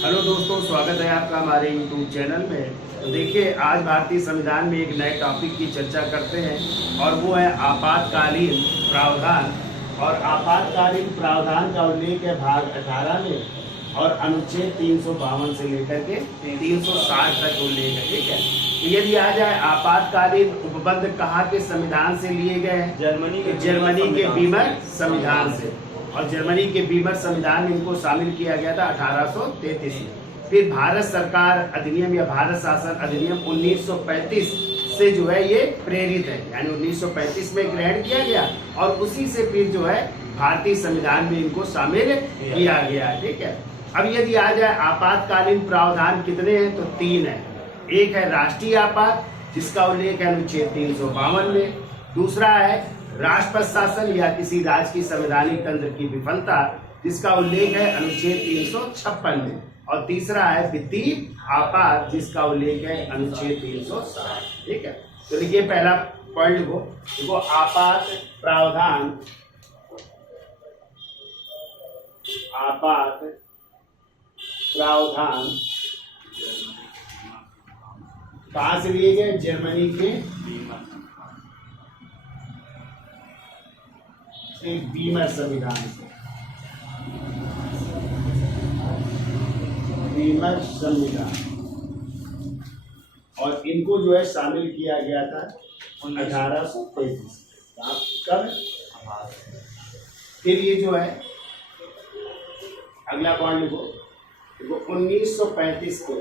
Hello दोस्तों, स्वागत है आपका हमारे YouTube चैनल में। तो देखिए, आज भारतीय संविधान में एक नए टॉपिक की चर्चा करते हैं और वो है आपातकालीन प्रावधान। और आपातकालीन प्रावधान का उल्लेख है भाग 18 में और अनुच्छेद 352 से लेकर के 360 तक उल्लेख है। ठीक है, तो यदि आ जाए आपातकालीन उपबंध कहाँ के संविधान से लिए गए हैं? जर्मनी के बीमर संविधान से। और जर्मनी के बीमर संविधान में इनको शामिल किया गया था 1833 में। फिर भारत सरकार अधिनियम या भारत शासन अधिनियम 1935 से जो है ये प्रेरित है, यानी 1935 में ग्रहण किया गया और उसी से फिर जो है भारतीय संविधान में इनको शामिल किया गया है। ठीक है, अब यदि आ जाए आपातकालीन प्रावधान कितने हैं, तो 3 है। एक है राष्ट्रीय आपात, जिसका उल्लेख है अनुच्छेद 352 में। दूसरा है राष्ट्रपति शासन या किसी राज्य की संवैधानिक तंत्र की विफलता, जिसका उल्लेख है अनुच्छेद 356 में। और तीसरा है वित्तीय आपात, जिसका उल्लेख है अनुच्छेद 360। ठीक है, तो देखिए पहला पॉइंट को देखो, आपात प्रावधान। आपात प्रावधान कहाँ से लिए गए? जर्मनी के एक बीमर संविधान से। बीमर संविधान, और इनको जो है शामिल किया गया था 1833। कब? फिर ये जो है अगला पॉइंट लिखो, देखो 1935 के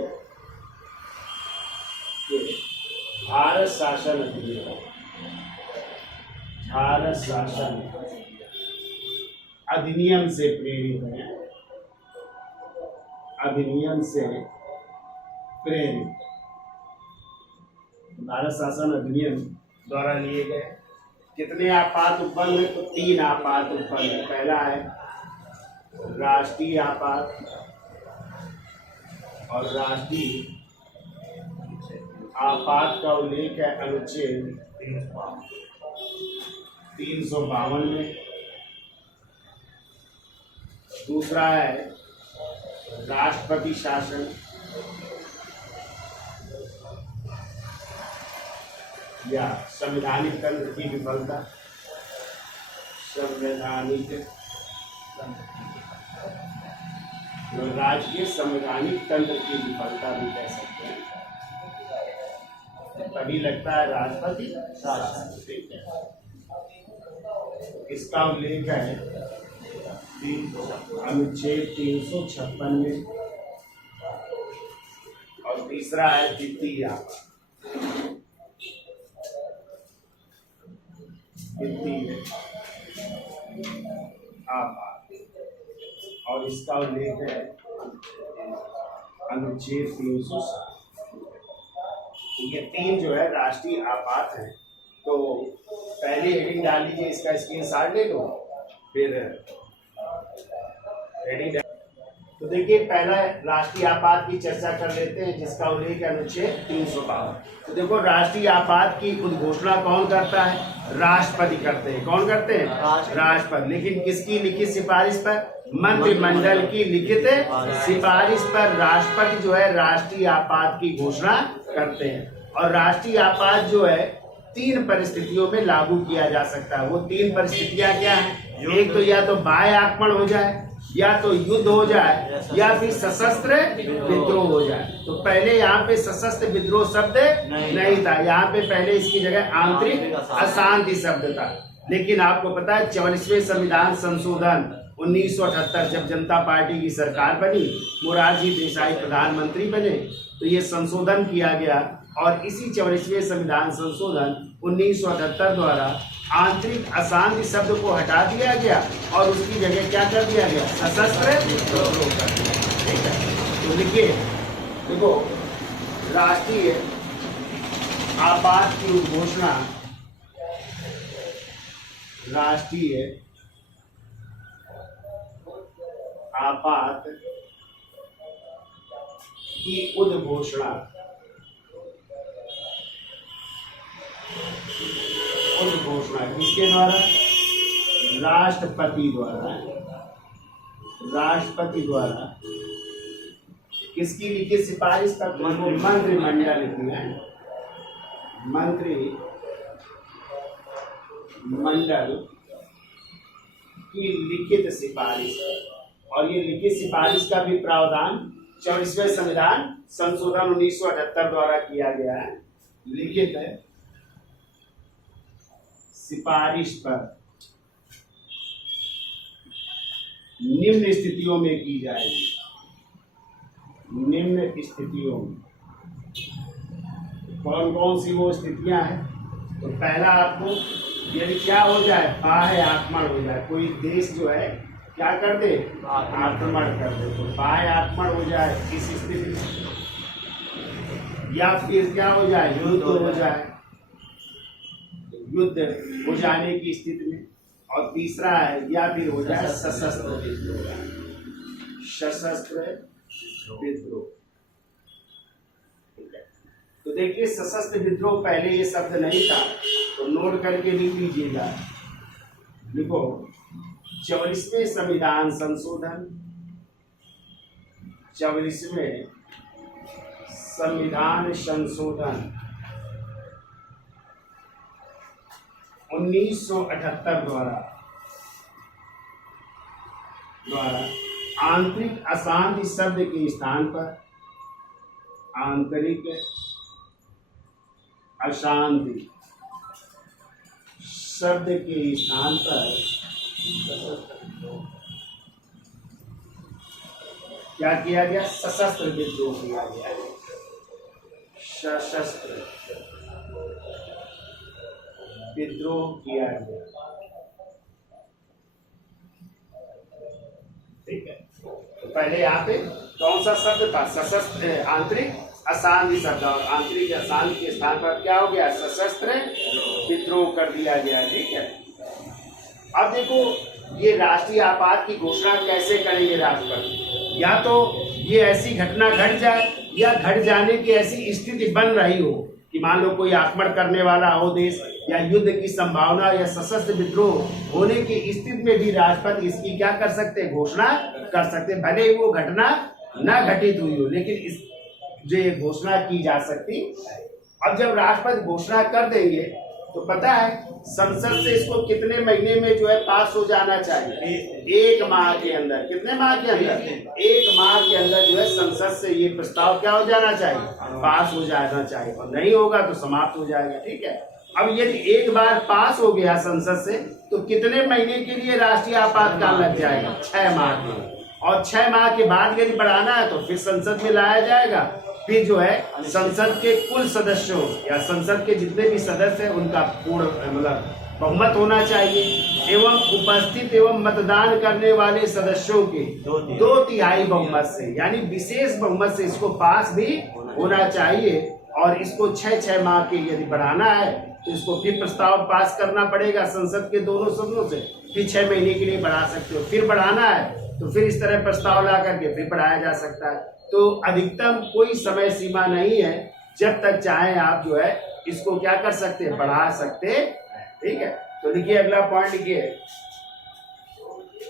भारत शासन अधिनियम। भारत शासन अधिनियम से प्रेरित है। अधिनियम से प्रेरित भारत शासन अधिनियम द्वारा लिए गए कितने आपात उपबंध है? तो 3 आपात उपबंध है। पहला है राष्ट्रीय आपात, और राष्ट्रीय आपात का उल्लेख है अनुच्छेद 352 में। दूसरा है राष्ट्रपति शासन या संवैधानिक तंत्र की विफलता। संवैधानिक राज्य के संवैधानिक तंत्र की विफलता भी कह सकते हैं, तभी लगता है राष्ट्रपति शासन। ठीक है, इसका उल्लेख है अनुच्छेद 356 में। और तीसरा है वित्तीय आपात। वित्तीय आपात, और इसका उल्लेख है अनुच्छेद 360। ये 3 जो है राष्ट्रीय आपात हैं। तो पहली हेडिंग डाल लीजिए, इसका स्क्रीनशॉट ले लो, फिर हेडिंग। तो देखिए, पहला राष्ट्रीय आपात की चर्चा कर लेते हैं, जिसका उल्लेख है अनुच्छेद 352। तो देखो, राष्ट्रीय आपात की उद्घोषणा कौन करता है? राष्ट्रपति करते हैं। कौन करते हैं? राष्ट्रपति। लेकिन किसकी लिखित सिफारिश पर? मंत्रिमंडल की लिखित सिफारिश पर राष्ट्रपति जो है राष्ट्रीय आपात की घोषणा करते हैं। और राष्ट्रीय आपात जो है 3 परिस्थितियों में लागू किया जा सकता है। वो 3 परिस्थितियां क्या हैं? एक तो या तो बाह्य आक्रमण हो जाए, या तो युद्ध हो जाए, या फिर सशस्त्र विद्रोह हो जाए। तो पहले यहाँ पे सशस्त्र विद्रोह शब्द नहीं था, यहाँ पे पहले इसकी जगह आंतरिक अशांति शब्द था। लेकिन आपको पता है 44वें संविधान संशोधन 1978, जब जनता पार्टी की सरकार बनी, मोरारजी देसाई प्रधानमंत्री बने, तो ये संशोधन किया गया। और इसी 44वें संविधान संशोधन 1978 द्वारा आंतरिक अशांति शब्द को हटा दिया गया और उसकी जगह क्या कर दिया गया? सशस्त्र विद्रोह कर दिया। ठीक है, तो लिखिए, देखो, राष्ट्रीय आपात की घोषणा। राष्ट्रीय आपात की उद्घोषणा किसके द्वारा? राष्ट्रपति द्वारा किसकी लिखित सिफारिश पर? मंत्रिमंडल की है, मंत्रिमंडल की लिखित सिफारिश। और ये लिखित सिफारिश का भी प्रावधान 24वें संविधान संशोधन 1978 द्वारा किया गया है। लिखित है सिफारिश पर निम्न स्थितियों में की जाएगी। निम्न स्थितियों में कौन कौन सी वो स्थितियां हैं? तो पहला आपको यदि क्या हो जाए, बाह्य आक्रमण हो जाए, कोई देश जो है क्या कर दे, आक्रमण कर दे, तो बाह्य आक्रमण हो जाए इस स्थिति में, या फिर क्या हो जाए, युद्ध हो जाए, युद्ध हो जाने की स्थिति में। और तीसरा है या फिर हो जाए सशस्त्र विद्रोह, सशस्त्र विद्रोह। तो देखिए सशस्त्र विद्रोह पहले ये शब्द नहीं था, तो नोट करके लिख लीजिएगा। देखो 44वें संविधान संशोधन, 44वें संविधान संशोधन 1978 द्वारा आंतरिक अशांति शब्द के स्थान पर आंतरिक अशांति शब्द के स्थान पर क्या किया गया, सशस्त्र विद्रोह किया गया। सशस्त्र विद्रोह किया गया, ठीक है। तो पहले यहाँ पे कौन सा शब्द था, सशस्त्र, आंतरिक अशांति शब्द, और आंतरिक अशांति के स्थान पर क्या हो गया, सशस्त्र विद्रोह कर दिया गया, ठीक है। अब देखो ये राष्ट्रीय आपात की घोषणा कैसे करेंगे राष्ट्रपति? या तो ये ऐसी घटना घट जाए या घट जाने की ऐसी स्थिति बन रही हो कि मान लो कोई आक्रमण करने वाला हो देश, या युद्ध की संभावना या सशस्त्र विद्रोह होने की स्थिति में भी राष्ट्रपति इसकी क्या कर सकते हैं, घोषणा कर सकते हैं। भले ही वो घटना न घटित हुई हो, लेकिन इस जो ये घोषणा की जा सकती। अब जब राष्ट्रपति घोषणा कर देंगे तो पता है संसद से इसको कितने महीने में जो है पास हो जाना चाहिए, 1 माह के अंदर। कितने माह के अंदर? 1 माह के अंदर जो है संसद से ये प्रस्ताव क्या हो जाना चाहिए, पास हो जाना चाहिए, और नहीं होगा तो समाप्त हो जाएगा, ठीक है। अब यदि एक बार पास हो गया संसद से तो कितने महीने के लिए राष्ट्रीय आपातकाल लग जाएगा, 6 माह के लिए। और 6 माह के बाद यदि बढ़ाना है तो फिर संसद में लाया जाएगा, फिर जो है संसद के कुल सदस्यों या संसद के जितने भी सदस्य हैं उनका पूर्ण मतलब बहुमत होना चाहिए, एवं उपस्थित एवं मतदान करने वाले सदस्यों के 2/3 बहुमत से, यानी विशेष बहुमत से इसको पास भी होना चाहिए। और इसको 6 माह के यदि बढ़ाना है तो इसको फिर प्रस्ताव पास करना पड़ेगा संसद के दोनों सदनों से, फिर 6 महीने के लिए बढ़ा सकते हो। फिर बढ़ाना है तो फिर इस तरह प्रस्ताव ला करके फिर बढ़ाया जा सकता है। तो अधिकतम कोई समय सीमा नहीं है, जब तक चाहे आप जो है इसको क्या कर सकते हैं, बढ़ा सकते हैं, ठीक है। तो लिखिए अगला पॉइंट लिखिए,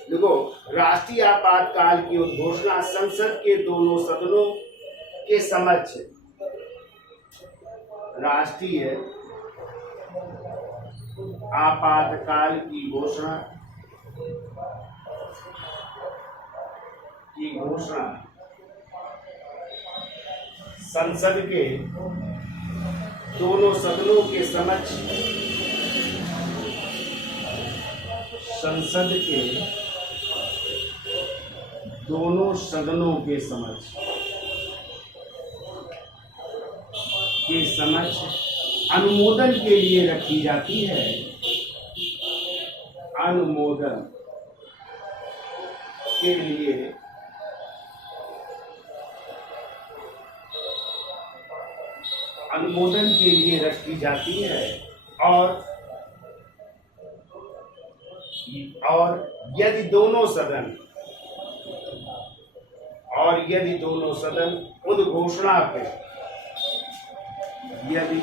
देखो राष्ट्रीय आपातकाल की घोषणा संसद के दोनों सदनों के समक्ष, राष्ट्रीय आपातकाल की घोषणा संसद के दोनों सदनों के समक्ष, संसद के दोनों सदनों के समक्ष अनुमोदन के लिए रखी जाती है, अनुमोदन के लिए रखी जाती है। और यदि दोनों सदन उद्घोषणा पे, यदि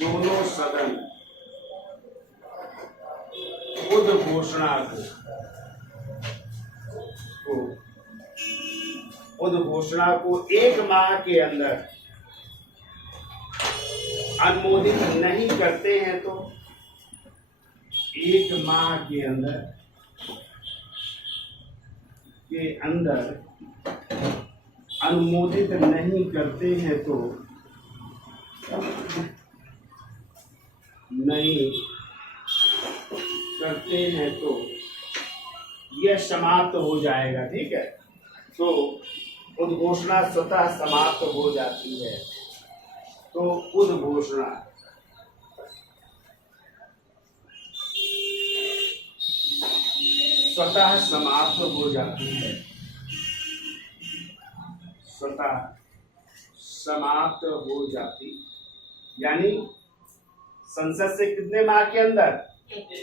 दोनों सदन उद्घोषणा को उद्घोषणा को 1 माह के अंदर अनुमोदित नहीं करते हैं तो 1 माह के अंदर अनुमोदित नहीं करते हैं तो यह समाप्त हो जाएगा। ठीक है, तो उद्घोषणा स्वतः समाप्त हो जाती है। तो उद्घोषणा स्वतः समाप्त हो जाती है, स्वतः समाप्त हो जाती, यानी संसद से कितने माह के अंदर?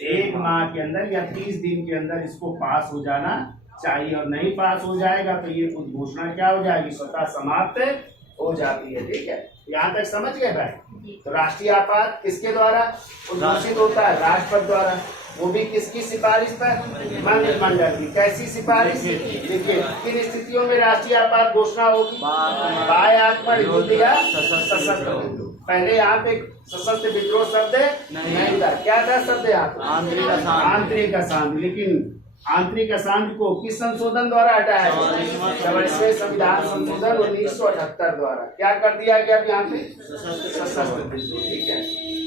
1 माह के अंदर या 30 दिन के अंदर इसको पास हो जाना चाहिए, और नहीं पास हो जाएगा तो ये उद्घोषणा क्या हो जाएगी? स्वतः समाप्त हो जाती है। ठीक है, यहाँ तक समझ गए भाई? तो राष्ट्रीय आपात किसके द्वारा उद्घोषित होता है? राष्ट्रपति द्वारा। वो भी किसकी सिफारिश पर? मंत्रिमंडल की। कैसी सिफारिश? देखिए, किन स्थितियों में राष्ट्रीय आपात घोषणा होगी? बाह्य आक्रमण, युद्ध या सशस्त्र विद्रोह। पहले यहाँ पे सशस्त्र विद्रोह शब्द नहीं था। क्या था शब्द यहाँ? आंतरिक अशांति। लेकिन आंतरिक अशांति को किस संशोधन द्वारा हटाया गया? 44वें संविधान संशोधन 1978 द्वारा। क्या कर दिया गया यहाँ पे? सशस्त्र विद्रोह। ठीक है,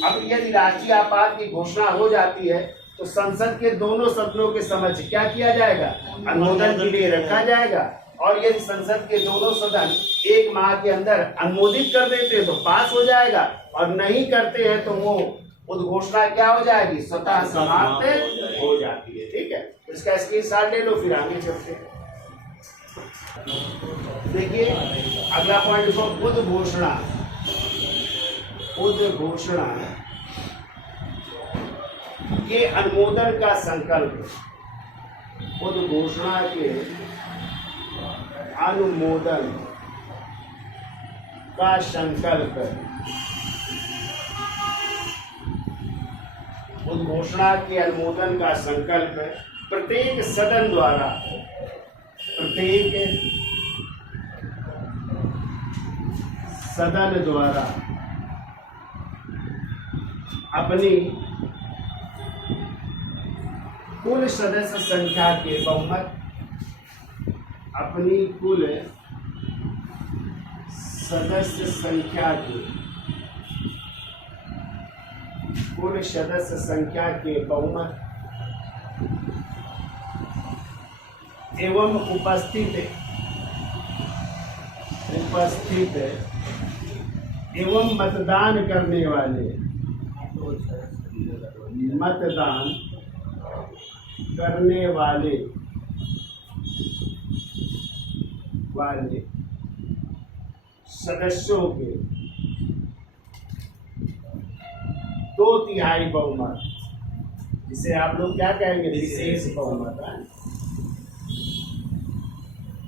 अब यदि राष्ट्रीय आपात की घोषणा हो जाती है तो संसद के दोनों सदनों के समक्ष क्या किया जाएगा? अनुमोदन के लिए रखा जाएगा, और यदि संसद के दोनों सदन 1 माह के अंदर अनुमोदित कर देते हैं तो पास हो जाएगा, और नहीं करते हैं तो वो उद्घोषणा क्या हो जाएगी? स्वतः समाप्त हो जाती है। ठीक है, तो इसका स्क्रीनशॉट ले लो, फिर आगे चलते हैं। देखिए अगला पॉइंट देखो, उद्घोषणा के अनुमोदन का संकल्प। उद्घोषणा के अनुमोदन का संकल्प। उद्घोषणा के अनुमोदन का संकल्प प्रत्येक सदन द्वारा अपनी कुल सदस्य संख्या के बहुमत, अपनी कुल सदस्य संख्या के बहुमत एवं उपस्थित एवं मतदान करने वाले सदस्यों के 2/3 बहुमत, जिसे आप लोग क्या कहेंगे? विशेष बहुमत।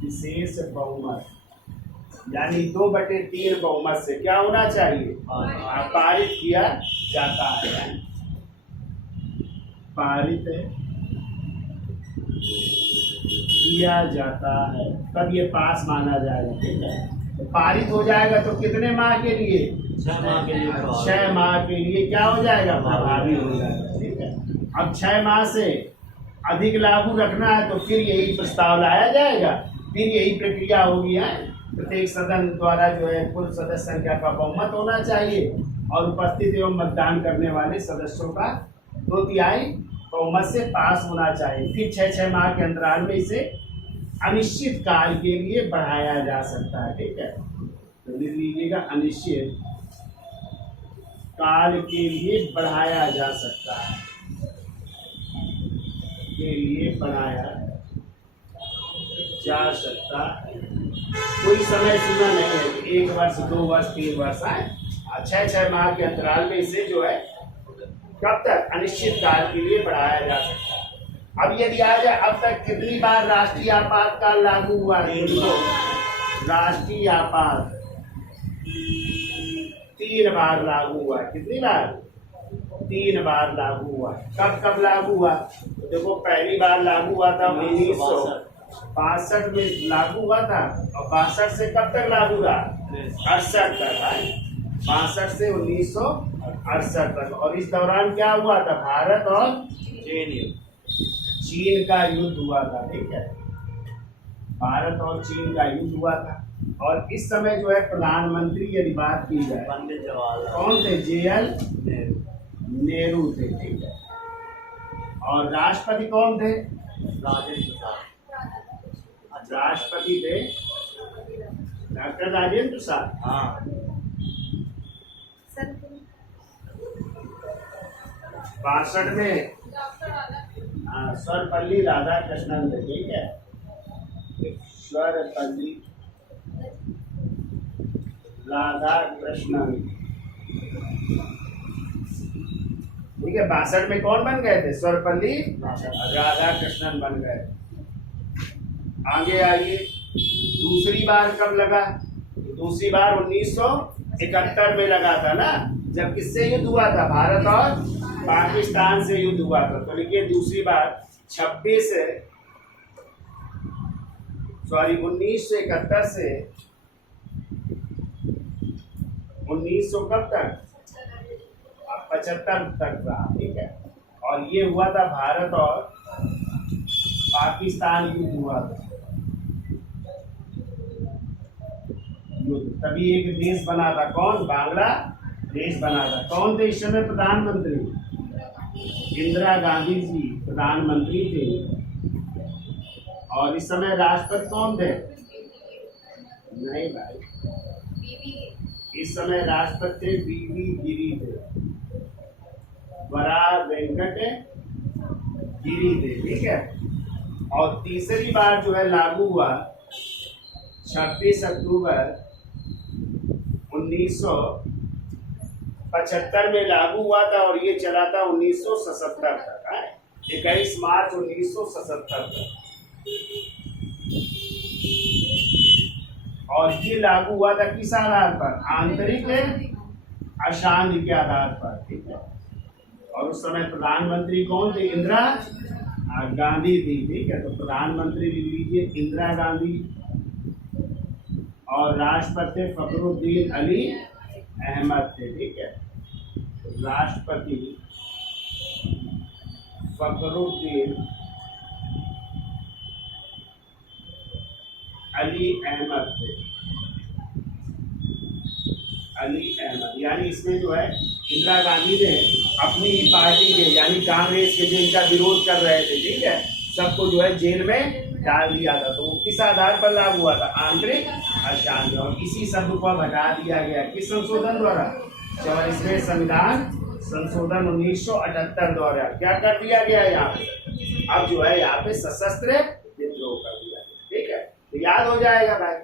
विशेष बहुमत यानी 2/3 बहुमत से क्या होना चाहिए? पारित किया जाता है। पारित किया जाता है, तब ये पास माना जाएगा। ठीक है, तो पारित हो जाएगा तो कितने माह के लिए? 6 माह के लिए। 6 माह के लिए क्या हो जाएगा? प्रभावी हो जाएगा। ठीक है, अब 6 माह से अधिक लागू रखना है तो फिर यही प्रस्ताव लाया जाएगा, फिर यही प्रक्रिया होगी। है, प्रत्येक सदन द्वारा जो है कुल सदस्य संख्या का बहुमत होना चाहिए, और उपस्थित एवं मतदान करने वाले सदस्यों का 2/3 बहुमत से पास होना चाहिए। फिर 6 माह के अंतराल में इसे अनिश्चित काल के लिए बढ़ाया जा सकता है। ठीक है, तो लिख लीजिएगा, अनिश्चित काल के लिए बढ़ाया जा सकता है, के लिए बढ़ाया जा सकता है। कोई समय सीमा नहीं है, 1 वर्ष 2 वर्ष 3 वर्ष है। 6 माह के अंतराल में इसे जो है कब तक? अनिश्चित काल के लिए बढ़ाया जा सकता है। अब यदि आ जाए, अब तक कितनी बार राष्ट्रीय आपातकाल लागू हुआ है? राष्ट्रीय आपात 3 बार लागू हुआ। कितनी बार? 3 बार लागू हुआ। कब कब लागू हुआ? तो देखो, पहली बार लागू हुआ था 62 में लागू हुआ था और 62 से कब तक लागू रहा? 68 तक है। 62 से 1968 तक। और इस दौरान क्या हुआ था? भारत और चीन का युद्ध हुआ था। ठीक है, भारत और चीन का युद्ध हुआ था। और इस समय जो है प्रधानमंत्री यदि बात की जाए, पंडित जवाहरलाल कौन थे? JL नेहरू थे। ठीक है, और राष्ट्रपति कौन थे? राजेंद्र प्रसाद। राष्ट्रपति थे डॉक्टर राजेंद्र प्रसाद। हाँ, 62 में सर्वपल्ली राधाकृष्णन थे। ठीक है, सर्वपल्ली राधाकृष्णन। ठीक है, 62 में कौन बन गए थे? सर्वपल्ली राधाकृष्णन बन गए। आगे आइए, दूसरी बार कब लगा? दूसरी बार 1971 में लगा था ना, जब किससे युद्ध हुआ था? भारत और पाकिस्तान से युद्ध हुआ था। तो लिखिए दूसरी बार 1971 से 1900 कब तक? 75 तक रहा। ठीक है, और ये हुआ था भारत और पाकिस्तान युद्ध हुआ था। तभी एक देश बना था। कौन? बांग्लादेश बना था। कौन थे इस समय प्रधानमंत्री? इंदिरा गांधी जी प्रधानमंत्री थे। और इस समय राष्ट्रपति कौन थे? नहीं भाई, इस समय राष्ट्रपति थे BV गिरी थे, बड़ा वेंकट गिरी थे। ठीक है, और तीसरी बार जो है लागू हुआ 26 अक्टूबर 1975 में लागू हुआ था और ये चला था 1977 तक है। 21 मार्च 1977 तक। और ये लागू हुआ था किस आधार पर? आंतरिक अशांति के आधार पर। ठीक है, और उस समय प्रधानमंत्री कौन थे? इंदिरा गांधी थी। ठीक है, तो प्रधानमंत्री लिख लीजिए इंदिरा गांधी, और राष्ट्रपति फखरुद्दीन अली अहमद थे। ठीक है, राष्ट्रपति फखरुद्दीन अली अहमद थे। अली अहमद, यानी इसमें जो है इंदिरा गांधी ने अपनी ही पार्टी के यानी कांग्रेस के जिनका विरोध कर रहे थे, ठीक है, सबको जो है जेल में डाल दिया था। तो वो किस आधार पर लागू हुआ था? आंतरिक अशांति। और इसी शब्द को अब हटा दिया गया किस संशोधन द्वारा? 44वें संविधान संशोधन 1978 द्वारा। क्या कर दिया गया यहाँ पे? अब जो है यहाँ पे सशस्त्र विद्रोह कर दिया। ठीक है, तो याद हो जाएगा भाई।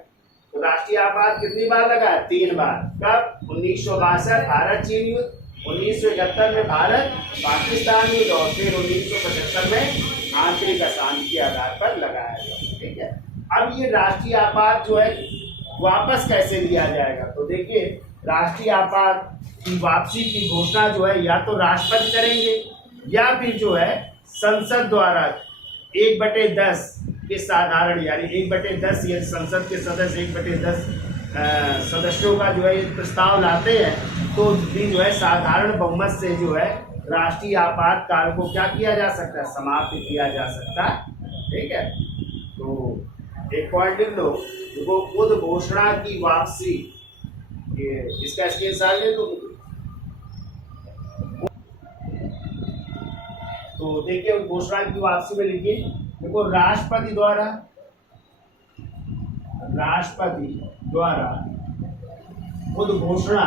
तो राष्ट्रीय आपात कितनी बार लगा? 3 बार। कब? 1962 भारत चीन युद्ध, 1971 में भारत पाकिस्तान युद्ध, और फिर 1975 में आंतरिक अशांति के आधार पर लगाया गया। ठीक है, अब ये राष्ट्रीय आपात जो है वापस कैसे लिया जाएगा? तो देखिए, राष्ट्रीय आपात की वापसी की घोषणा जो है या तो राष्ट्रपति करेंगे या फिर जो है संसद द्वारा 1/10 के साधारण, यानी 1/10 ये संसद के सदस्य 1/10 सदस्यों का जो है ये प्रस्ताव लाते हैं, तो भी जो है साधारण बहुमत से जो है राष्ट्रीय आपातकाल को क्या किया जा सकता है? समाप्त किया जा सकता है। ठीक है, तो एक पॉइंट लिख लो, देखो उद्घोषणा की वापसी, ये इसका स्क्रीनशॉट ले लो। तो देखिए उद्घोषणा की वापसी में लिखिए, देखो राष्ट्रपति द्वारा उद्घोषणा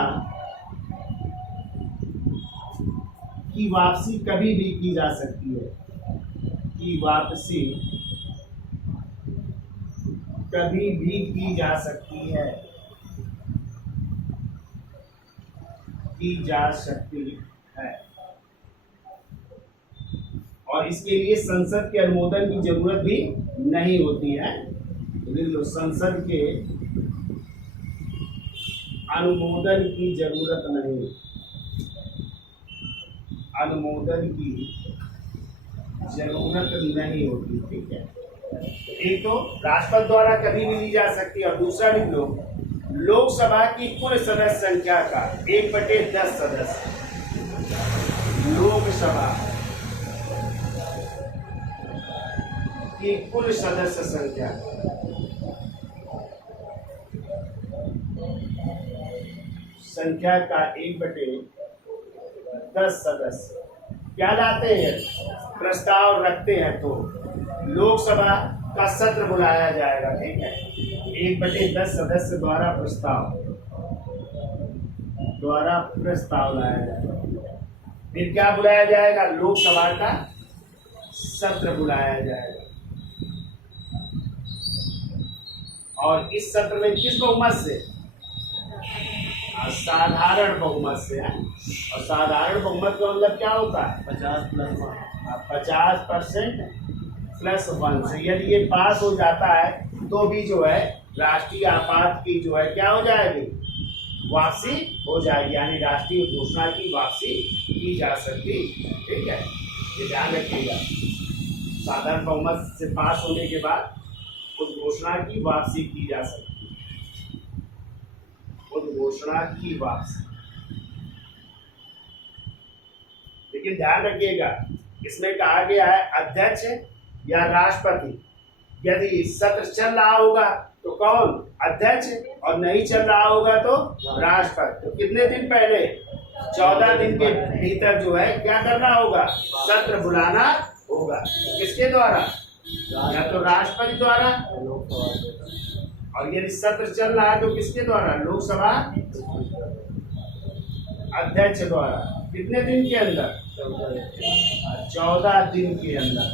की वापसी कभी भी की जा सकती है। की वापसी कभी भी की जा सकती है। की जा सकती है, और इसके लिए संसद के अनुमोदन की जरूरत भी नहीं होती है। संसद के अनुमोदन की जरूरत नहीं, अनुमोदन की जरूरत नहीं होती। ठीक है, एक तो राष्ट्रपति द्वारा कभी भी ली जा सकती है, और दूसरा लिख लो लोकसभा की कुल सदस्य संख्या का 1/10 सदस्य। लोकसभा की कुल सदस्य संख्या का 1/10 सदस्य क्या लाते हैं, प्रस्ताव रखते हैं, तो लोकसभा का सत्र बुलाया जाएगा। ठीक है, 1/10 सदस्य द्वारा प्रस्ताव लाया जाएगा। फिर क्या बुलाया जाएगा, लोकसभा का सत्र बुलाया जाएगा। और इस सत्र में किस बहुमत से, साधारण बहुमत से है। और साधारण बहुमत का मतलब क्या होता है, 50% प्लस 1 से। यदि ये पास हो जाता है तो भी जो है राष्ट्रीय आपात की जो है क्या हो जाएगी, वापसी हो जाएगी, यानी राष्ट्रीय घोषणा की वापसी की जा सकती। ठीक है, ये ध्यान रखिएगा, साधारण बहुमत से पास होने के बाद उस घोषणा की वापसी की जा सकती, घोषणा की वापसी। लेकिन ध्यान रखिएगा, इसमें कहा गया है अध्यक्ष या राष्ट्रपति। यदि सत्र चल रहा होगा तो कौन, अध्यक्ष, और नहीं चल रहा होगा तो राष्ट्रपति। तो कितने दिन पहले, 14 दिन के भीतर जो है क्या करना होगा, सत्र बुलाना होगा। किसके द्वारा, या तो राष्ट्रपति द्वारा, और यदि सत्र चल रहा है तो किसके द्वारा, लोकसभा अध्यक्ष द्वारा। कितने दिन के अंदर, 14 दिन के अंदर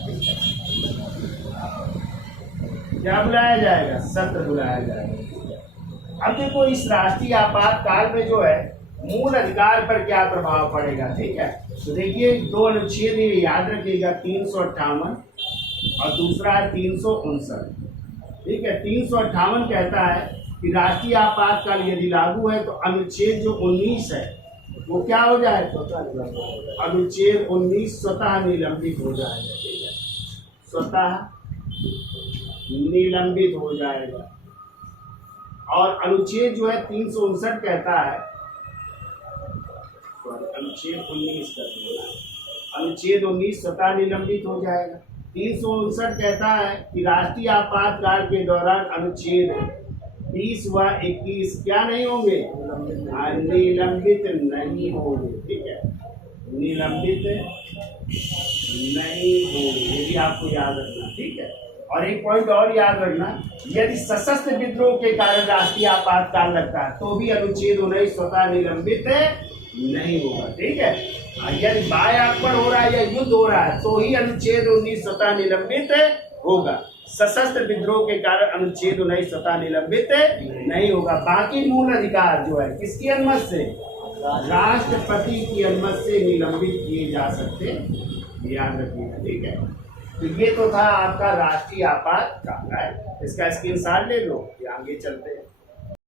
क्या बुलाया जाएगा, सत्र बुलाया जाएगा। अब देखो, इस राष्ट्रीय आपातकाल में जो है मूल अधिकार पर क्या प्रभाव पड़ेगा। ठीक है, तो देखिए 2 अनुच्छेद याद रखिएगा, 358 और दूसरा है 359। ठीक है, 358 कहता है कि राष्ट्रीय आपातकाल यदि लागू है तो अनुच्छेद जो 19 है वो क्या हो जाए, अनुच्छेद 19 स्वतः निलंबित हो जाएगा। ठीक है, स्वतः निलंबित हो जाएगा। और अनुच्छेद जो है 359 कहता है, अनुच्छेद 19 अनुच्छेद 19 स्वतः निलंबित हो जाएगा। 359 कहता है कि राष्ट्रीय आपातकाल के दौरान अनुच्छेद 20 व 21 क्या नहीं होंगे, निलंबित नहीं होंगे। ठीक है, निलंबित नहीं होंगे, ये भी आपको याद रखना। ठीक है, और एक पॉइंट और याद रखना, यदि सशस्त्र विद्रोह के कारण राष्ट्रीय आपातकाल लगता है तो भी अनुच्छेद 19 स्वतः निलंबित नहीं होगा। ठीक है, यदि बाह्य आक्रमण हो रहा है या युद्ध हो रहा है तो ही अनुच्छेद 19 स्वतः निलंबित होगा। सशस्त्र विद्रोह के कारण अनुच्छेद 19 स्वतः निलंबित नहीं होगा। बाकी मूल अधिकार जो है किसकी अनुमति से, राष्ट्रपति की अनुमति से निलंबित किए जा सकते, याद रखिएगा। ठीक है, तो ये तो था आपका राष्ट्रीय आपातकाल है, इसका स्क्रीनशॉट ले लो, आगे चलते हैं।